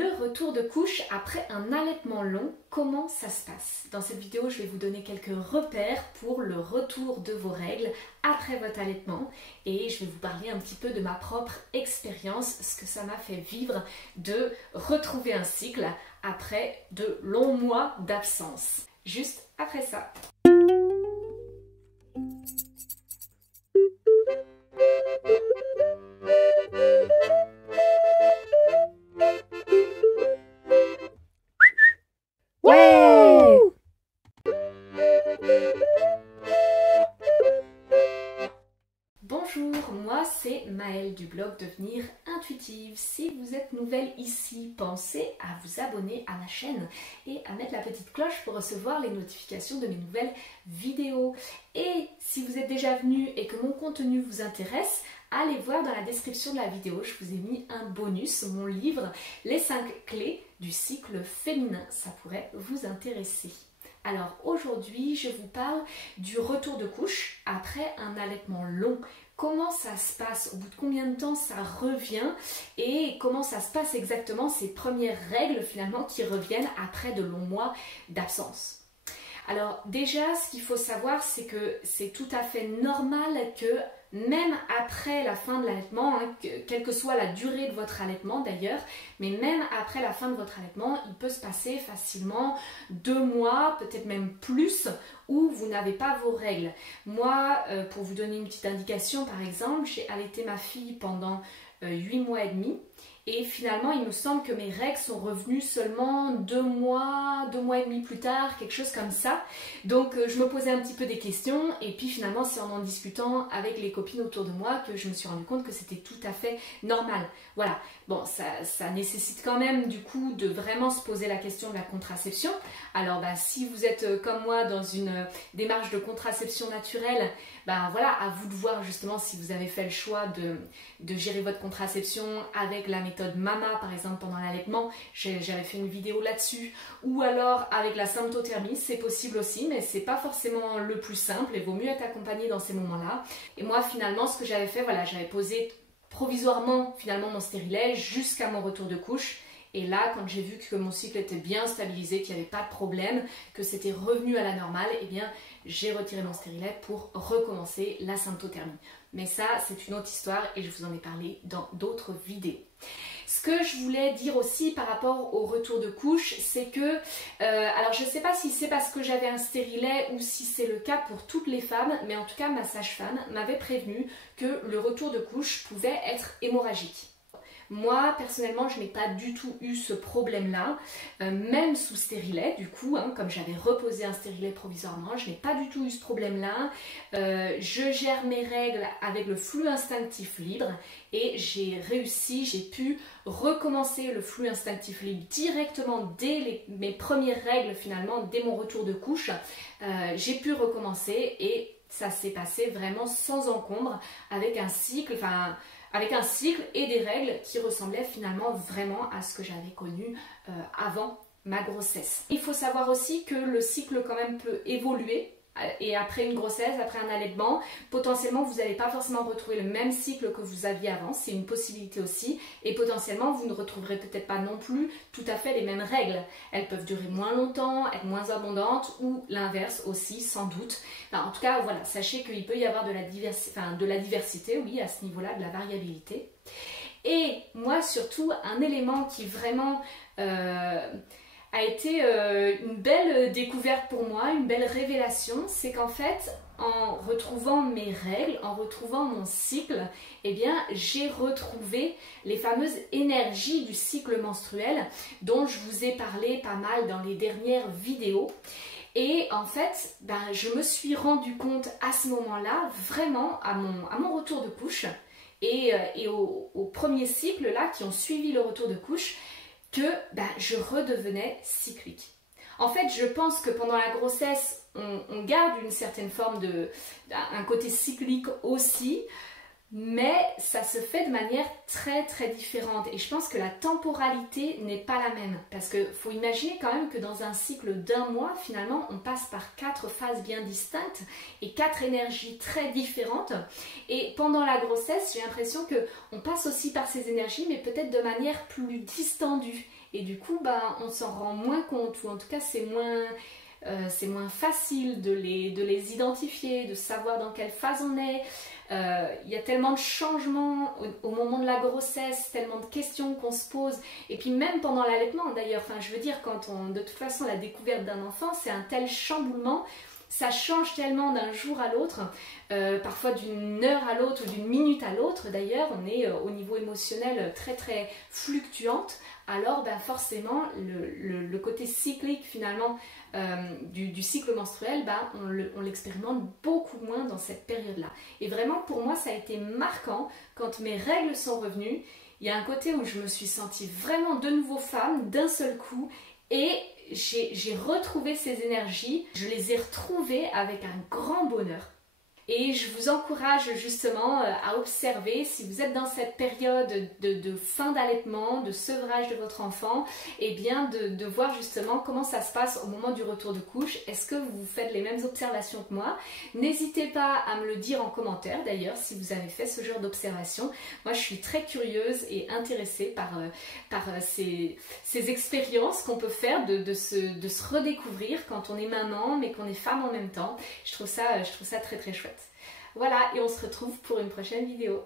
Le retour de couche après un allaitement long, comment ça se passe? Dans cette vidéo, je vais vous donner quelques repères pour le retour de vos règles après votre allaitement et je vais vous parler un petit peu de ma propre expérience, ce que ça m'a fait vivre de retrouver un cycle après de longs mois d'absence. Juste après ça. Bonjour, moi c'est Maëlle du blog Devenir Intuitive. Si vous êtes nouvelle ici, pensez à vous abonner à ma chaîne et à mettre la petite cloche pour recevoir les notifications de mes nouvelles vidéos. Et si vous êtes déjà venu et que mon contenu vous intéresse, allez voir dans la description de la vidéo, je vous ai mis un bonus, mon livre Les 5 clés du cycle féminin. Ça pourrait vous intéresser. Alors aujourd'hui, je vous parle du retour de couche après un allaitement long. Comment ça se passe? Au bout de combien de temps ça revient? Et comment ça se passe exactement ces premières règles finalement qui reviennent après de longs mois d'absence? Alors déjà, ce qu'il faut savoir, c'est que c'est tout à fait normal que même après la fin de l'allaitement, quelle que soit la durée de votre allaitement d'ailleurs, mais même après la fin de votre allaitement, il peut se passer facilement 2 mois, peut-être même plus, où vous n'avez pas vos règles. Moi, pour vous donner une petite indication, par exemple, j'ai allaité ma fille pendant 8 mois et demi. Et finalement, il me semble que mes règles sont revenues seulement 2 mois et demi plus tard, quelque chose comme ça. Donc, je me posais un petit peu des questions. Et puis finalement, c'est en discutant avec les copines autour de moi que je me suis rendu compte que c'était tout à fait normal. Voilà. Bon, ça nécessite quand même du coup de vraiment se poser la question de la contraception. Alors, si vous êtes comme moi dans une démarche de contraception naturelle, voilà, à vous de voir justement si vous avez fait le choix de gérer votre contraception avec la méthode MAMA par exemple pendant l'allaitement. J'avais fait une vidéo là-dessus. Ou alors avec la symptothermie, c'est possible aussi, mais c'est pas forcément le plus simple et vaut mieux être accompagné dans ces moments-là. Et moi finalement, ce que j'avais fait, voilà, j'avais posé provisoirement finalement mon stérilet jusqu'à mon retour de couche. Et là, quand j'ai vu que mon cycle était bien stabilisé, qu'il n'y avait pas de problème, que c'était revenu à la normale, eh bien, j'ai retiré mon stérilet pour recommencer la symptothermie. Mais ça, c'est une autre histoire et je vous en ai parlé dans d'autres vidéos. Ce que je voulais dire aussi par rapport au retour de couche, c'est que, alors je ne sais pas si c'est parce que j'avais un stérilet ou si c'est le cas pour toutes les femmes, mais en tout cas ma sage-femme m'avait prévenu que le retour de couche pouvait être hémorragique. Moi, personnellement, je n'ai pas du tout eu ce problème-là, même sous stérilet, du coup, comme j'avais reposé un stérilet provisoirement, je n'ai pas du tout eu ce problème-là. Je gère mes règles avec le flux instinctif libre et j'ai réussi, j'ai pu recommencer le flux instinctif libre directement dès mes premières règles, finalement, dès mon retour de couche. J'ai pu recommencer et ça s'est passé vraiment sans encombre avec un cycle, et des règles qui ressemblaient finalement vraiment à ce que j'avais connu avant ma grossesse. Il faut savoir aussi que le cycle quand même peut évoluer et après une grossesse, après un allaitement, potentiellement vous n'allez pas forcément retrouver le même cycle que vous aviez avant, c'est une possibilité aussi, et potentiellement vous ne retrouverez peut-être pas non plus tout à fait les mêmes règles. Elles peuvent durer moins longtemps, être moins abondantes ou l'inverse aussi sans doute. En tout cas voilà, sachez qu'il peut y avoir de la diversité, oui, à ce niveau-là, de la variabilité. Et moi surtout, un élément qui vraiment a été une belle découverte pour moi, une belle révélation, c'est qu'en fait, en retrouvant mes règles, en retrouvant mon cycle, eh bien, j'ai retrouvé les fameuses énergies du cycle menstruel dont je vous ai parlé pas mal dans les dernières vidéos. Et en fait, je me suis rendu compte à ce moment-là, vraiment à mon retour de couche et aux premiers cycles là qui ont suivi le retour de couche, que je redevenais cyclique. En fait, je pense que pendant la grossesse, on garde une certaine forme un côté cyclique aussi, mais ça se fait de manière très très différente et je pense que la temporalité n'est pas la même parce qu'il faut imaginer quand même que dans un cycle d'un mois finalement on passe par 4 phases bien distinctes et 4 énergies très différentes et pendant la grossesse j'ai l'impression qu'on passe aussi par ces énergies mais peut-être de manière plus distendue et du coup on s'en rend moins compte, ou en tout cas c'est moins facile de les identifier, de savoir dans quelle phase on est. Il y a tellement de changements au moment de la grossesse, tellement de questions qu'on se pose, et puis même pendant l'allaitement d'ailleurs, enfin je veux dire, de toute façon la découverte d'un enfant, c'est un tel chamboulement, ça change tellement d'un jour à l'autre, parfois d'une heure à l'autre ou d'une minute à l'autre d'ailleurs, on est au niveau émotionnel très très fluctuante, alors forcément le côté cyclique finalement du cycle menstruel, on l'expérimente beaucoup moins dans cette période-là. Et vraiment pour moi ça a été marquant quand mes règles sont revenues, il y a un côté où je me suis sentie vraiment de nouveau femme d'un seul coup, et j'ai retrouvé ces énergies, je les ai retrouvées avec un grand bonheur. Et je vous encourage justement à observer, si vous êtes dans cette période de fin d'allaitement, de sevrage de votre enfant, et bien de voir justement comment ça se passe au moment du retour de couche. Est-ce que vous faites les mêmes observations que moi? N'hésitez pas à me le dire en commentaire d'ailleurs si vous avez fait ce genre d'observation. Moi je suis très curieuse et intéressée par ces expériences qu'on peut faire de se redécouvrir quand on est maman mais qu'on est femme en même temps. Je trouve ça très très chouette. Voilà, et on se retrouve pour une prochaine vidéo.